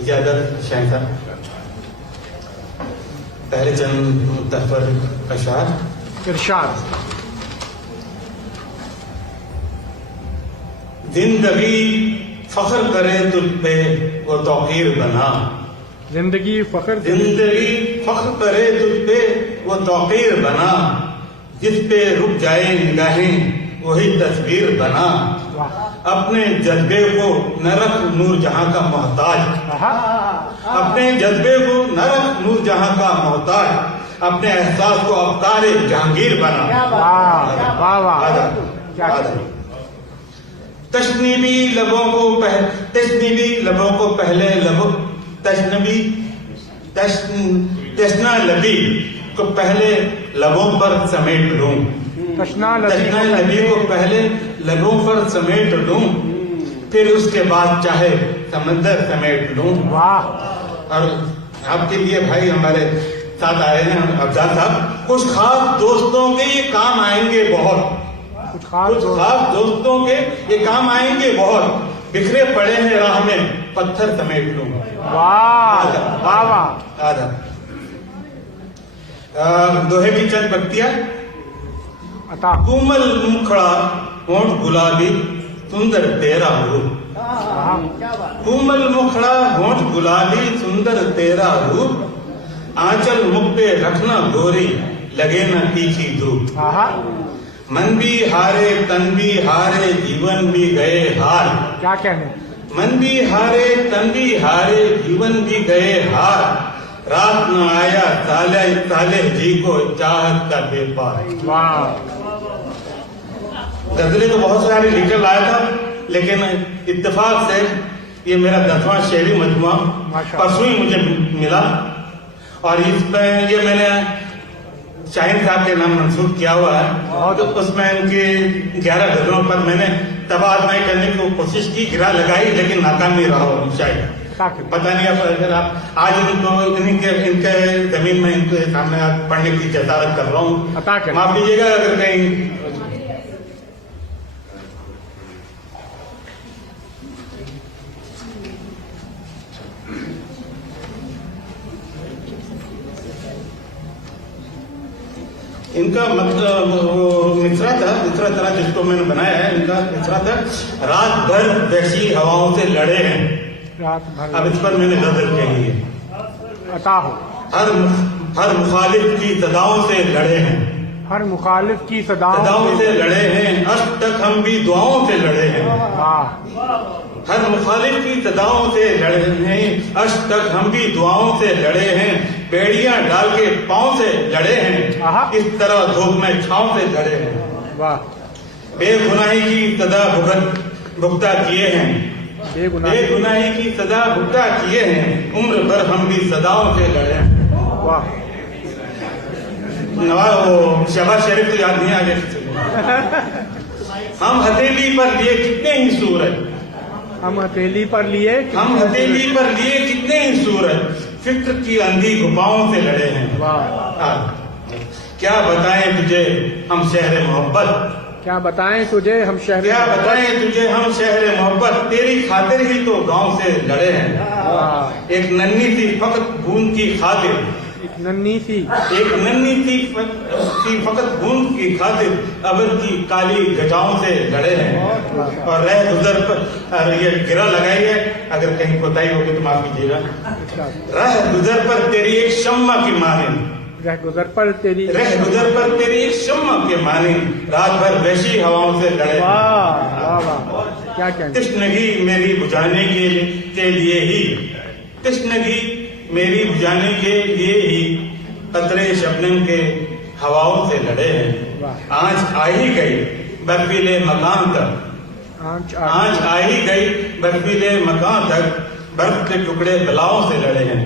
इजाजत शाह साहब, पहले चंद मुख्तसर अशआर। इरशाद। जिंदगी फख्र करे तुझ पे वो तौकीर बना, जिंदगी फख्र करे तुझ पे वो तौकीर बना, जिस पे रुक जाए निगाहें वही तस्वीर बना। अपने जज्बे को न रख नूर जहां का मोहताज, अपने जज्बे को न रख नूर जहां का मोहताज, अपने एहसास को अवतार जहांगीर बना। तशनीबी लबों को पहले तशना लबी को पहले लबों पर समेट लूं, तशना लबी को पहले लबों पर समेट लूं, फिर उसके बाद चाहे समंदर समेट लूं। और आपके लिए भाई हमारे साथ आए हैं अफजाल साहब, कुछ खास दोस्तों के ये काम आएंगे बहुत, कुछ खास दोस्तों के ये काम आएंगे बहुत, बिखरे पड़े हैं राह में पत्थर समेट लूं। आधा दोहे की चंद पंक्तियां। कोमल मुखड़ा होंठ गुलाबी सुंदर तेरा रूप, कोमल मुखड़ा होंठ गुलाबी सुंदर तेरा रूप, आंचल मुख पे रखना गोरी लगे न तीखी धूप। मन भी हारे तन भी हारे जीवन भी गए हार, क्या कहने, मन भी हारे तन भी हारे जीवन भी गए हार, रात न आया साले जी को चाहत का बेपार। गजलें तो बहुत सारी लिखकर लाया था, लेकिन इत्तेफाक से ये मेरा 10वां शेरी मजमुआ परसों ही मुझे मिला, और इसमें ये मैंने शाहीन साहब के नाम मंसूब किया हुआ है। तो उसमें इनके 11 गजलों पर मैंने तबादला करने की कोशिश की, गिरा लगाई, लेकिन नाकामी रहा हूँ शायद, पता नहीं। अगर आप आज इनको इनके जमीन में इनके सामने पढ़ने की जसारत कर रहा हूँ, माफ कीजिएगा अगर कहीं। इनका मतलब मिसरा था जिसको मैंने बनाया है, इनका मिसरा था, रात भर वैसी हवाओं से लड़े हैं, रात भर। अब इस पर मैंने गजल कही है। हर मुखालिफ की सदाओं से लड़े हैं, हर मुखालिफ की सदाओं से लड़े हैं, अब तक हम भी दुआओं से लड़े हैं। हर मुखालिफ की सदाओं से लड़े हैं, अब तक हम भी दुआओं से लड़े हैं, बेड़ियां डाल के पांव से लड़े हैं, इस तरह धूप में छांव से लड़े हैं। बेगुनाही की सदा भुगता किए हैं, बेगुनाही की सदा भुगता किए हैं, उम्र भर हम भी सदाओं से लड़े हैं। शहबाज शरीफ तो याद नहीं आ गया। हम हथेली पर लिए कितने ही सूरज, हम हथेली पर लिए कितने ही सूरज, फिक्र की अंधी गुफाओं से लड़े हैं। क्या बताएं तुझे हम शहर मोहब्बत, क्या बताएं तुझे हम शहर मोहब्बत, तेरी खातिर ही तो गांव से लड़े हैं। एक नन्ही सी फकत बूंद की खातिर, एक नन्ही सी फकत बूंद की खातिर अबर की काली घटाओं से लड़े हैं। और रह गुजर पर ये गिरा लगाई है, अगर कहीं कोताही होगी तो माफ कीजिएगा। रह गुजर पर तेरी एक शम्मा की माने, रह गुजर पर तेरी एक शम्मा के माने, रात भर वैसी हवाओं से लड़े। क्या कहते, तश्नगी मेरी बुझाने के लिए ही, तश्नगी मेरी बुझाने के लिए ही कतरे शबनम के हवाओं से लड़े हैं। आँच आ ही गई बर्फीले मकान तक, आँच आ ही गई बर्फीले मकान तक, बर्फ के टुकड़े बलाओं से लड़े हैं।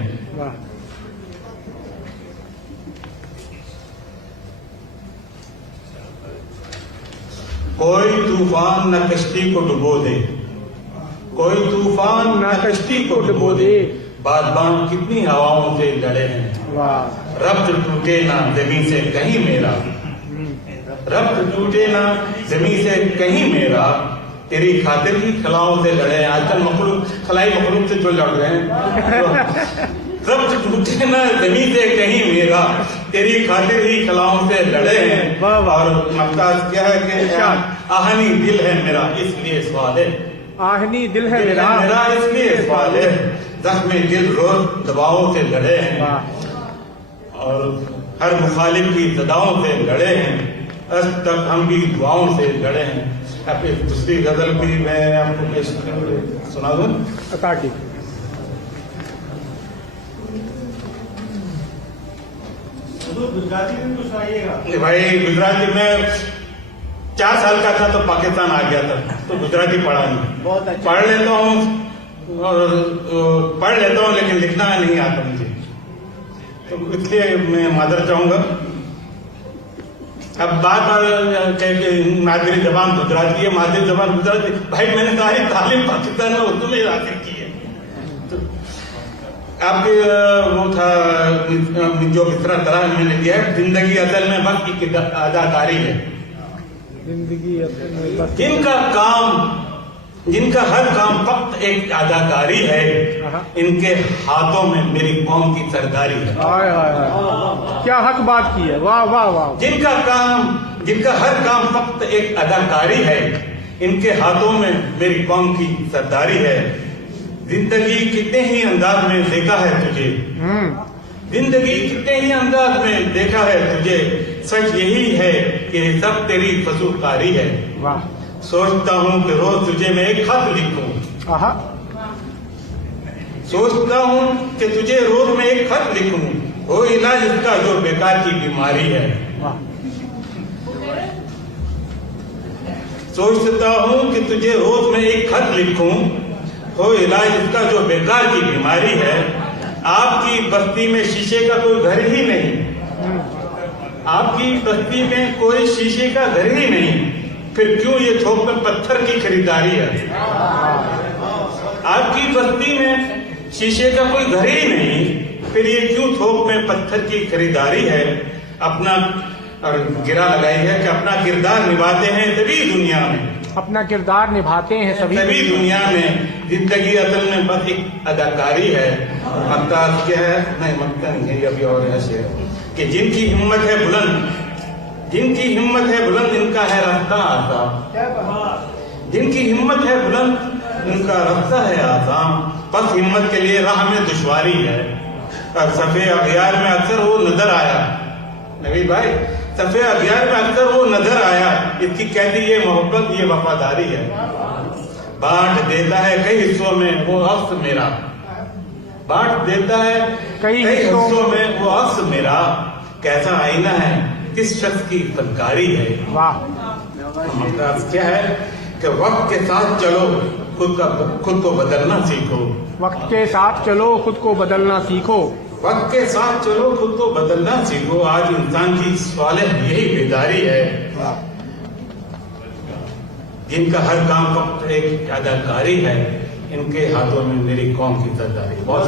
कोई तूफान न कश्ती को डुबो दे, कोई तूफान न कश्ती को डुबो दे, बादबान कितनी हवाओं से लड़े हैं। रब्त टूटे ना जमीन से कहीं मेरा, रब्त टूटे ना जमीन से कहीं मेरा, तेरी खातिर ही खलाओं से लड़े हैं। आजकल मखलूक खलाई मखलूक से जो लड़ रहे हैं तो रब्त टूटे ना जमीन से कहीं मेरा, तेरी खातिर ही खलाओं से लड़े हैं। और ममताज क्या है कि आहनी दिल है मेरा इसलिए सवाल है, आहनी दिल है मेरा इसलिए सवाल है, जख्मे दिल रोज दबावों से लड़े हैं और हर मुखालिफ की सदाओं से लड़े हैं, आज तक हम भी दुआओं से लड़े हैं। अब एक दूसरी गजल भी मैं आपको पेश सुना दूं। अताकी गुजराती में कुछ आइएगा। भाई गुजराती में 4 साल का था तो पाकिस्तान आ गया था तो गुजराती पढ़ा नहीं। बहुत अच्छा। पढ़ लेता हूँ लेकिन लिखना नहीं आता मुझे, तो इसलिए मैं मादर चाहूंगा। अब बात मादरी जबान गुजराती है, मादरी जबान गुजराती। भाई मैंने सारी तालीम पाकिस्तान में उर्दू में हासिल की है। तो आपके वो था जो मिसरा तरह मैंने किया है, जिंदगी असल में बस एक अदाकारी है। जिंदगी असल में बस जिनका हर काम फक्त एक अदाकारी है, इनके हाथों में मेरी कौम की सरदारी है। हाय हाय हाय, क्या हक बात की है, वाह वाह वाह। जिनका हर काम फक्त एक अदाकारी है, इनके हाथों में मेरी कौम की सरदारी है। जिंदगी कितने ही अंदाज में देखा है तुझे, जिंदगी कितने ही अंदाज में देखा है तुझे, सच यही है कि सब तेरी फजूलकारी है। वाह। सोचता हूँ कि रोज तुझे मैं एक खत लिखूं, आहा। सोचता हूँ कि तुझे रोज मैं एक खत लिखूं, हो इलाज इसका जो बेकार की बीमारी है। वाह। सोचता हूँ कि तुझे रोज मैं एक खत लिखूं, हो इलाज इसका जो बेकार की बीमारी है। आपकी बस्ती में शीशे का कोई घर ही नहीं, आपकी बस्ती में कोई शीशे का घर ही नहीं, फिर क्यों ये थोक में पत्थर की खरीदारी है। आपकी बस्ती में शीशे का कोई घर ही नहीं, फिर ये क्यों थोक में पत्थर की खरीदारी है। अपना और गिरा लगाई है कि अपना किरदार निभाते हैं सभी दुनिया में, अपना किरदार निभाते हैं सभी दुनिया में। जिंदगी असल में बस एक अदाकारी है। ममताज क्या है, नहीं ममता नहीं है, अभी और है शेर कि जिनकी हिम्मत है बुलंद, जिनकी हिम्मत है बुलंद, इनका है रास्ता आसान। जिनकी हिम्मत है बुलंद, इनका रास्ता है आसान, बस हिम्मत के लिए राह में दुश्वारी है। और सफे अखियार में अक्सर वो नजर आया, नबी भाई सफे अखियार में अक्सर वो नजर आया, इसकी कहती ये मोहब्बत ये वफादारी है। बांट देता है कई हिस्सों में वो अक्स मेरा, बांट देता है कई हिस्सों में वो अक्स मेरा, कैसा आईना है किस शख्स की फनकारी है। वाह। ममताज क्या है कि वक्त के साथ चलो खुद को बदलना सीखो, वक्त के साथ चलो खुद को बदलना सीखो, वक्त के साथ चलो खुद को बदलना सीखो। आज इंसान की स्वालिह यही बेदारी है, जिनका हर काम फक्त एक अदाकारी है, इनके हाथों में मेरी कौम की सरदारी। बहुत